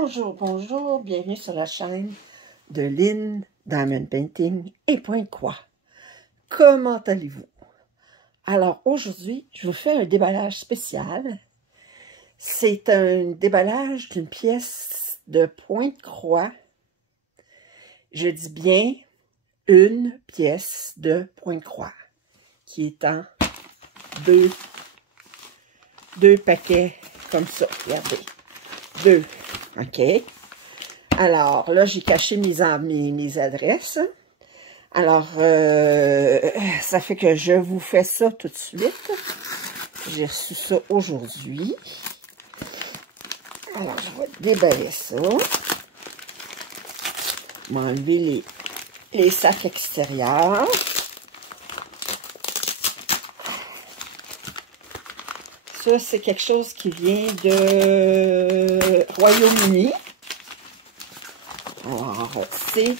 Bonjour, bonjour, bienvenue sur la chaîne de Lynn Diamond Painting et Pointe-Croix. Comment allez-vous? Alors aujourd'hui, je vous fais un déballage spécial. C'est un déballage d'une pièce de Pointe-Croix. Je dis bien une pièce de Pointe-Croix qui est en deux paquets comme ça. Regardez. Deux. OK. Alors, là, j'ai caché mes adresses. Alors, ça fait que je vous fais ça tout de suite. J'ai reçu ça aujourd'hui. Alors, je vais déballer ça. Je vais enlever les sacs extérieurs. Ça, c'est quelque chose qui vient de Royaume-Uni. Alors, c'est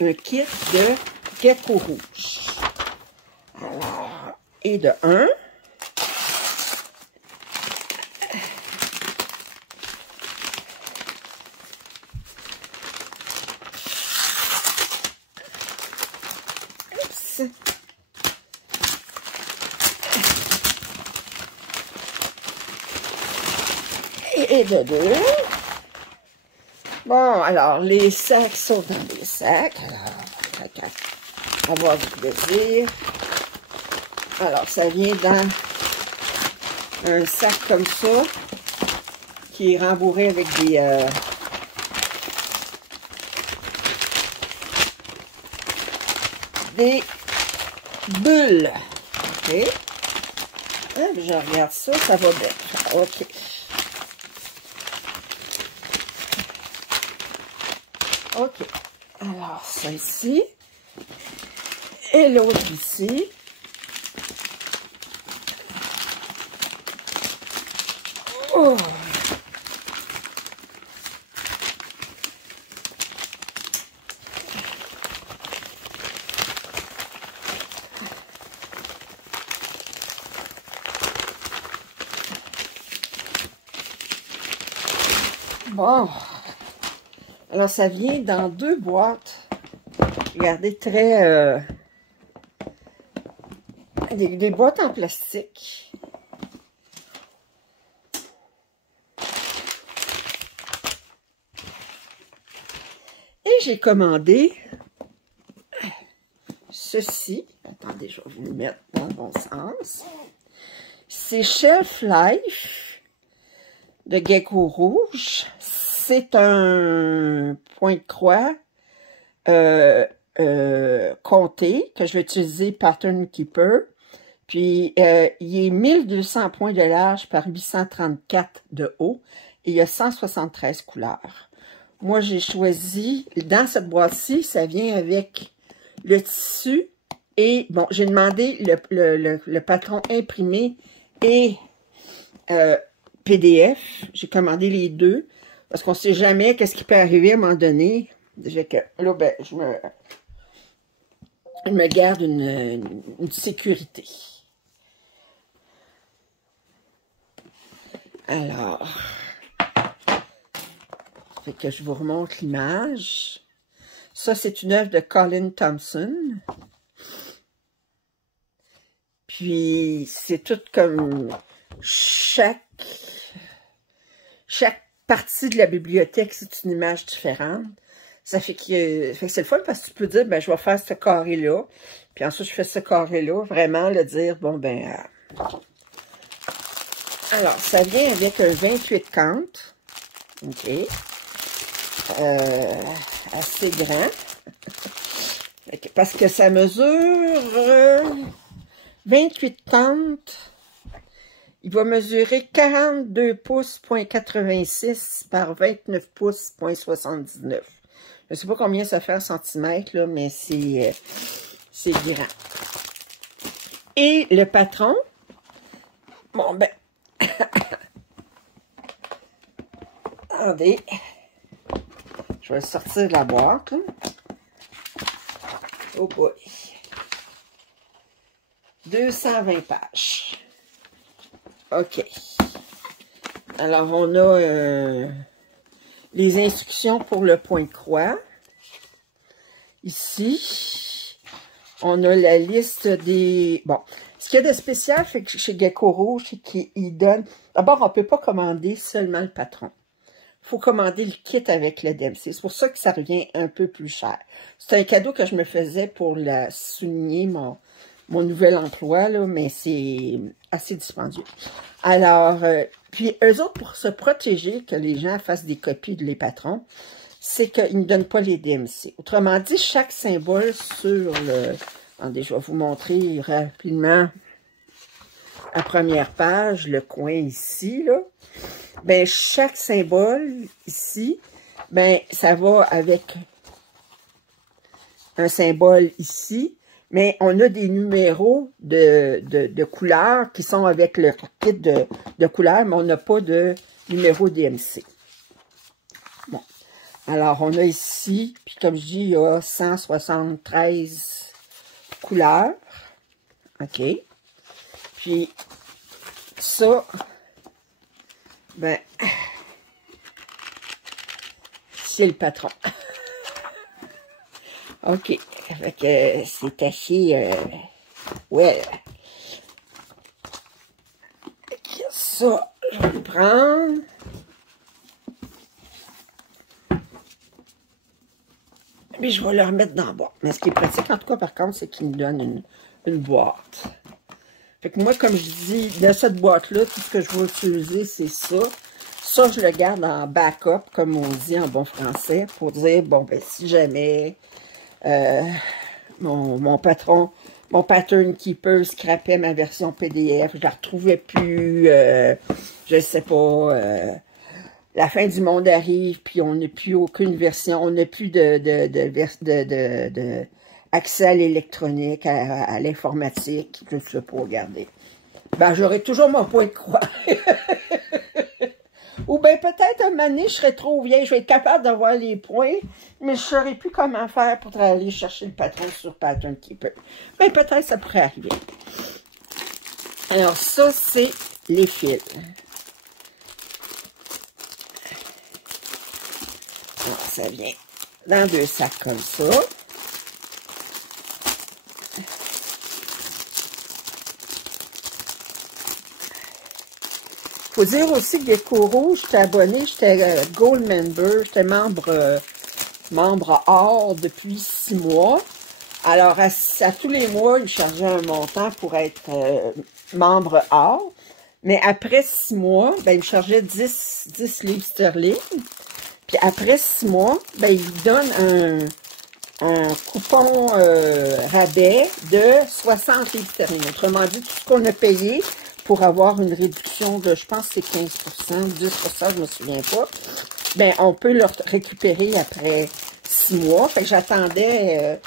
un kit de gecko rouge. Alors, et de 1. Oups. Et de 2. Bon, alors, les sacs sont dans des sacs. Alors, on va vous plaisir. Alors, ça vient dans un sac comme ça, qui est rembourré avec des bulles. OK. Ah, je regarde ça, ça va bien. OK. OK. Alors, ça ici. Et l'autre ici. Oh. Bon. Alors, ça vient dans 2 boîtes. Regardez, très... des boîtes en plastique. Et j'ai commandé ceci. Attendez, je vais vous le mettre dans le bon sens. C'est Shelf Life de gecko rouge. C'est un Pointe-Croix compté que je vais utiliser Pattern Keeper. Puis, il est 1200 points de large par 834 de haut. Et il y a 173 couleurs. Moi, j'ai choisi, dans cette boîte-ci, ça vient avec le tissu. Et, bon, j'ai demandé le patron imprimé et PDF. J'ai commandé les deux. Parce qu'on ne sait jamais qu'est-ce qui peut arriver à un moment donné. Déjà que, là, ben, je me garde une sécurité. Alors, fait que je vous remontre l'image. Ça, c'est une œuvre de Colin Thompson. Puis, c'est tout comme chaque partie de la bibliothèque, c'est une image différente. Ça fait que c'est le fun parce que tu peux dire, ben, je vais faire ce carré-là. Puis ensuite, je fais ce carré-là. Vraiment, le dire, bon, ben... Alors, ça vient avec un 28 count. OK. Assez grand. Parce que ça mesure 28 count. Il va mesurer 42 pouces, .86 par 29 pouces, .79. Je ne sais pas combien ça fait en centimètres, là, mais c'est grand. Et le patron, bon, ben, attendez, je vais le sortir de la boîte. Là. Oh boy. 220 pages. OK. Alors, on a les instructions pour le point de croix. Ici, on a la liste des... Bon, ce qu'il y a de spécial fait que chez Gecko Rouge, c'est qu'il donne... D'abord, on ne peut pas commander seulement le patron. Il faut commander le kit avec le DMC. C'est pour ça que ça revient un peu plus cher. C'est un cadeau que je me faisais pour souligner mon nouvel emploi, là, mais c'est assez dispendieux. Alors, puis eux autres, pour se protéger que les gens fassent des copies de les patrons, c'est qu'ils ne donnent pas les DMC. Autrement dit, chaque symbole sur le... Attendez, je vais vous montrer rapidement la première page, le coin ici, là. Ben, chaque symbole ici, ben, ça va avec un symbole ici, mais on a des numéros de couleurs qui sont avec le kit de couleurs, mais on n'a pas de numéro DMC. Bon. Alors, on a ici, puis comme je dis, il y a 173 couleurs. OK. Puis, ça, ben, c'est le patron. OK. Fait que c'est assez, ouais. Ça, je vais le prendre. Mais je vais le remettre dans la boîte. Mais ce qui est pratique, en tout cas, par contre, c'est qu'il nous donne une boîte. Fait que moi, comme je dis, dans cette boîte-là, tout ce que je vais utiliser, c'est ça. Ça, je le garde en backup, comme on dit en bon français, pour dire, bon, ben, si jamais mon patron, mon pattern keeper scrapait ma version PDF, je la retrouvais plus, je sais pas, la fin du monde arrive, puis on n'a plus aucune version, on n'a plus de accès à l'électronique, à l'informatique, je ne sais pas regarder. Ben, j'aurai toujours mon point de croix. Ou bien peut-être un moment donné, je serai trop vieille, je vais être capable d'avoir les points, mais je ne saurais plus comment faire pour aller chercher le patron sur Pattern Keeper. Mais peut-être ça pourrait arriver. Alors ça, c'est les fils. Alors, ça vient dans 2 sacs comme ça. Faut dire aussi que Gecko Rouge, j'étais abonné, j'étais Gold Member, j'étais membre or depuis 6 mois. Alors, à tous les mois, ils chargeaient un montant pour être membre or. Mais après 6 mois, ben, ils me chargeaient 10 livres sterling. Puis après 6 mois, ben, ils vous donnent un coupon rabais de 60 livres sterling. Autrement dit, tout ce qu'on a payé pour avoir une réduction de, je pense que c'est 15%, 10%, je me souviens pas, ben, on peut le récupérer après 6 mois. Fait que j'attendais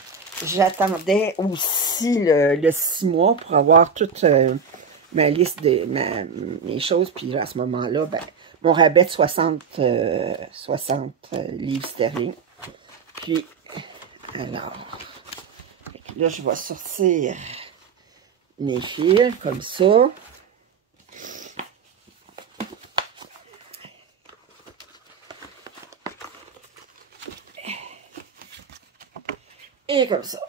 aussi le 6 mois pour avoir toute ma liste de mes choses. Puis à ce moment-là, ben, mon rabais de 60 livres sterling. Puis, alors, là, je vais sortir mes fils comme ça. Et comme ça.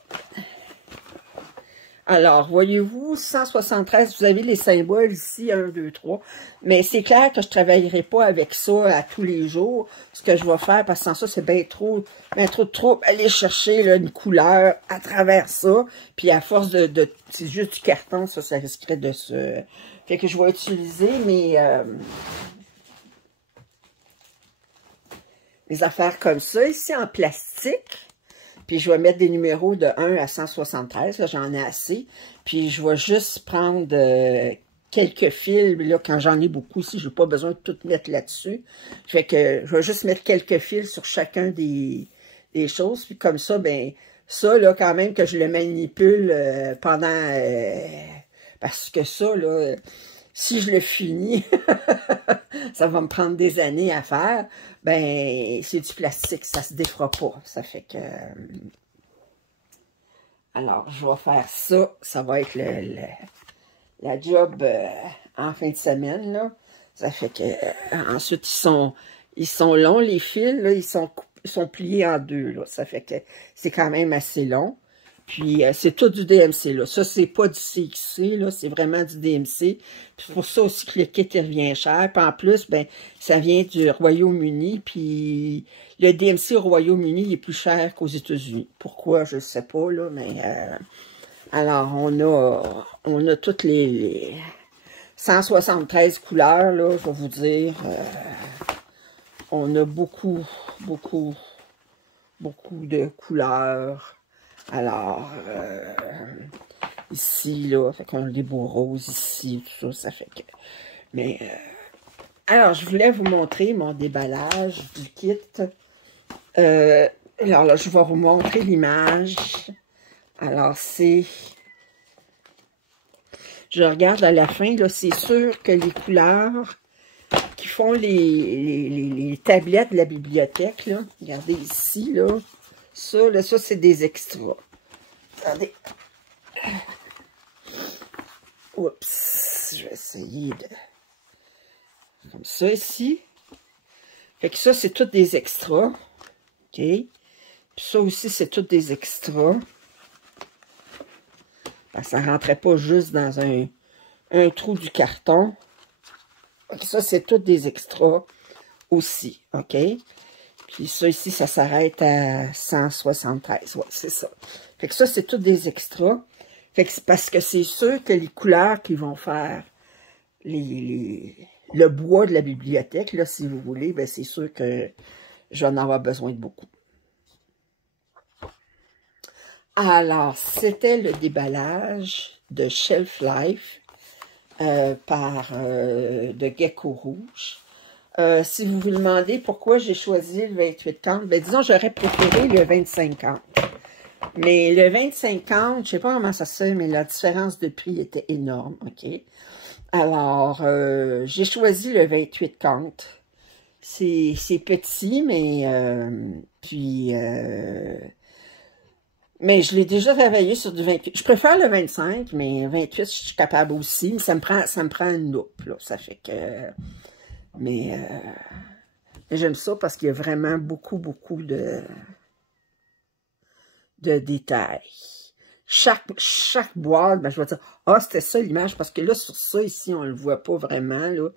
Alors, voyez-vous, 173, vous avez les symboles ici, 1, 2, 3. Mais c'est clair que je ne travaillerai pas avec ça à tous les jours. Ce que je vais faire, parce que sans ça, c'est bien trop aller chercher là, une couleur à travers ça. Puis à force c'est juste du carton, ça risquerait de se... Fait que je vais utiliser mes affaires comme ça, ici en plastique. Puis je vais mettre des numéros de 1 à 173, là j'en ai assez. Puis je vais juste prendre quelques fils, là quand j'en ai beaucoup, si je n'ai pas besoin de tout mettre là-dessus. Fait que je vais juste mettre quelques fils sur chacun des choses. Puis comme ça, ben ça là quand même que je le manipule pendant... parce que ça là... Si je le finis, ça va me prendre des années à faire, ben c'est du plastique, ça se défera pas. Ça fait que... alors, je vais faire ça. Ça va être la job en fin de semaine, là. Ça fait que ensuite, Ils sont longs, les fils, là, ils sont pliés en deux, là. Ça fait que c'est quand même assez long. Puis, c'est tout du DMC, là. Ça, c'est pas du CXC, là. C'est vraiment du DMC. Puis, c'est pour ça aussi que le kit, il revient cher. Puis, en plus, ben, ça vient du Royaume-Uni. Puis, le DMC au Royaume-Uni, il est plus cher qu'aux États-Unis. Pourquoi, je sais pas, là. Mais, alors, on a toutes les 173 couleurs, là, je vais vous dire. On a beaucoup de couleurs. Alors, ici, là, fait qu'on a des beaux roses ici, tout ça, ça fait que... Mais, alors, je voulais vous montrer mon déballage du kit. Alors là, je vais vous montrer l'image. Alors, c'est... Je regarde à la fin, là, c'est sûr que les couleurs qui font les tablettes de la bibliothèque, là, regardez ici, là, ça c'est des extras. Regardez. Oups, je vais essayer de... Comme ça, ici. Fait que ça, c'est tous des extras. OK? Puis ça aussi, c'est tous des extras. Parce que ça ne rentrait pas juste dans un trou du carton. Ça, c'est tous des extras aussi. OK? Puis ça, ici, ça s'arrête à 173. Ouais, c'est ça. Fait que ça, c'est tous des extras. Fait que parce que c'est sûr que les couleurs qui vont faire le bois de la bibliothèque, là, si vous voulez, ben c'est sûr que je vais en avoir besoin de beaucoup. Alors, c'était le déballage de Shelf Life de Gecko Rouge. Si vous vous demandez pourquoi j'ai choisi le 28-40, ben disons, j'aurais préféré le 25-40. Mais le 25-40, je ne sais pas comment ça se fait, mais la différence de prix était énorme, OK? Alors, j'ai choisi le 28-40. C'est petit, mais mais je l'ai déjà travaillé sur du 28. Je préfère le 25, mais 28, je suis capable aussi. Mais ça me prend une loupe, là. Ça fait que... Mais j'aime ça parce qu'il y a vraiment beaucoup de détails. Chaque boîte, ben, je vais dire, ah, c'était ça l'image, parce que là, sur ça, ici, on ne le voit pas vraiment, là.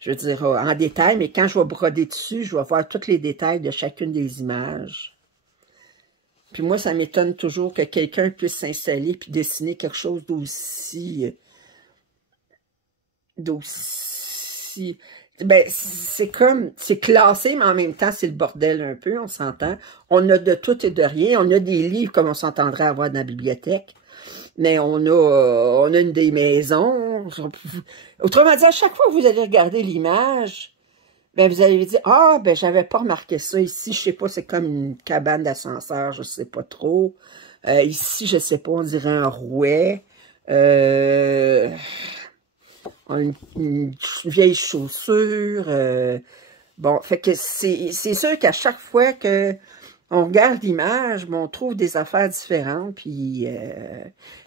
Je veux dire, en détail, mais quand je vais broder dessus, je vais voir tous les détails de chacune des images. Puis moi, ça m'étonne toujours que quelqu'un puisse s'installer puis dessiner quelque chose d'aussi... Ben, c'est classé, mais en même temps, c'est le bordel un peu, on s'entend. On a de tout et de rien. On a des livres comme on s'entendrait avoir dans la bibliothèque. Mais on a des maisons. Autrement dit, à chaque fois que vous allez regarder l'image, ben vous allez dire, ah, ben j'avais pas remarqué ça. Ici, je sais pas, c'est comme une cabane d'ascenseur, je sais pas trop. Ici, je sais pas, on dirait un rouet. Une vieille chaussure. Bon, fait que c'est sûr qu'à chaque fois que on regarde l'image, on trouve des affaires différentes. Puis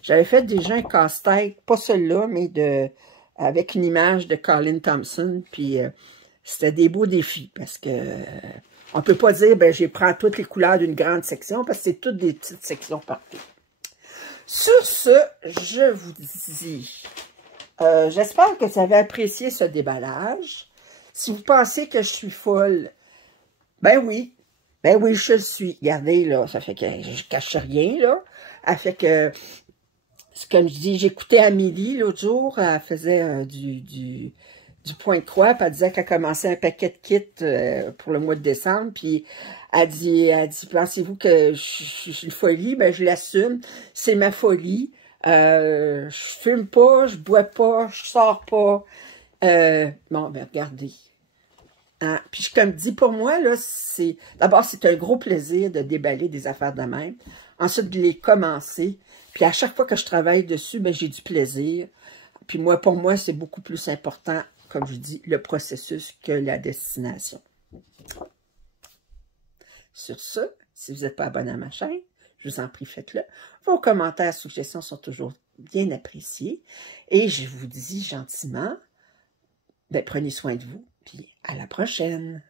j'avais fait déjà un casse-tête, pas celui-là, mais avec une image de Colin Thompson. Puis c'était des beaux défis parce que on peut pas dire ben j'ai pris toutes les couleurs d'une grande section parce que c'est toutes des petites sections partout. Sur ce, je vous dis. J'espère que vous avez apprécié ce déballage. Si vous pensez que je suis folle, ben oui, je le suis. Regardez, là, ça fait que je cache rien, là. Elle fait que, c'est comme je dis, j'écoutais Amélie l'autre jour, elle faisait du point de croix, puis elle disait qu'elle commençait un paquet de kits pour le mois de décembre, puis elle dit pensez-vous que je suis une folie? Ben, je l'assume, c'est ma folie. Je fume pas, je bois pas, je sors pas. Bon, ben regardez. Hein? Puis comme dit, pour moi, là, d'abord, c'est un gros plaisir de déballer des affaires de même. Ensuite, de les commencer. Puis à chaque fois que je travaille dessus, ben j'ai du plaisir. Puis moi, pour moi, c'est beaucoup plus important, comme je dis, le processus que la destination. Sur ce, si vous n'êtes pas abonné à ma chaîne, je vous en prie, faites-le. Vos commentaires, suggestions sont toujours bien appréciés. Et je vous dis gentiment, ben, prenez soin de vous, puis à la prochaine.